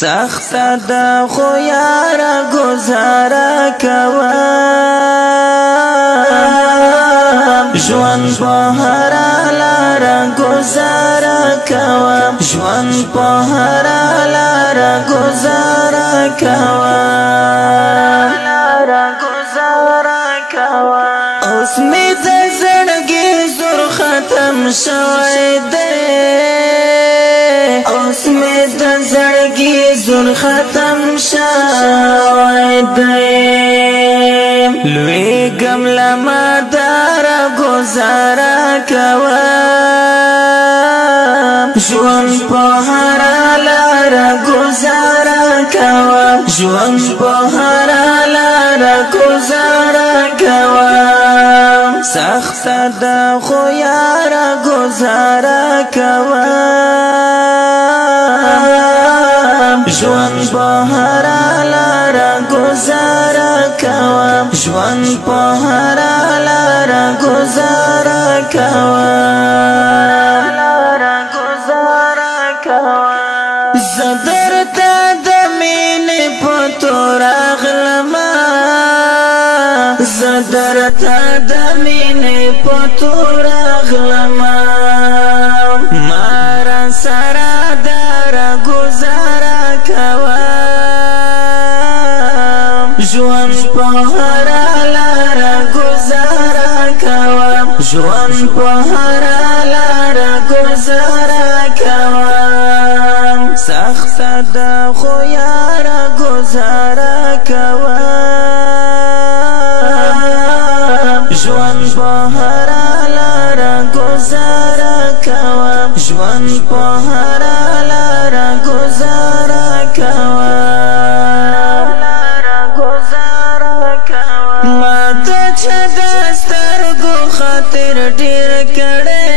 سخت دا خو یارا گزارا کوام ژوند په هر لاره گزارا کوام ژوند په هر لاره گزارا کوام اوس می د زړګي زور ختم شوی دی اوس می د زړګي زور ختم شوی دی لوی ګملا ما دار گزارا کوام ژوند په هر لاره گزارا کوام ژوند په هر لاره گزارا کوام سخت دا خو یارا گزارا کوام ژوند په هر لاره گزارا کوام ژوند په هر لاره گزارا کوام زدر تا د مینې په تور اغلما زدر تا د مینې په تور اغلما مارا سره در گزارا کوام ژوند په هر لاره گزارا کوام ژوند په هر لاره گزارا کوام سخت دا خو یارا گزارا کوام ژوند په هر لاره گزارا کوام ژوند په هر لاره گزارا کوام ما ته چې د سترګو خاطر ډېر کړې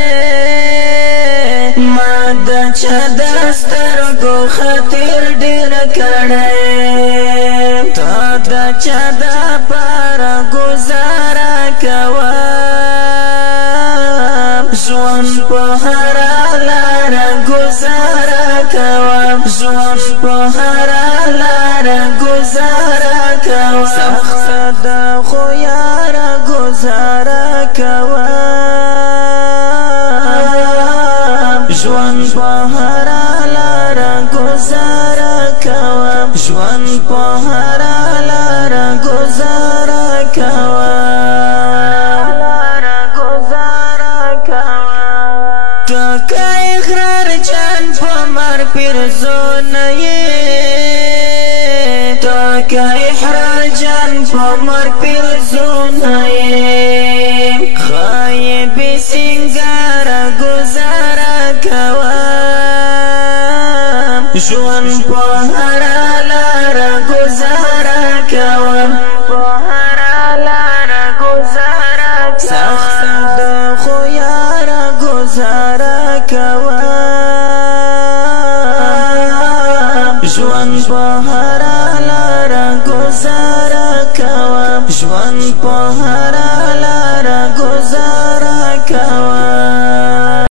ما ته چې د سترګو خاطر ډېر کړې تا د چا د پاره گزارا کوام ژوند په هر لاره گزارا کوام ژوند په هر لاره گزارا کوام سخت دا خو یارا گزارا کوام ژوند په هر لاره گزارا کوام ژوند په هر لاره گزارا کوام ټکه اقرار جان په مر پیرزونه یې ټکه اقرار جان په مر پیرزونه یې خایب سنگار گزارا کوام ژوند په هر لاره گزارا کوام په هر لاره گزارا سخت دا خو یارا گزارا کوام ژوند په هر لاره گزارا کوام ژوند په هر لاره گزارا کوام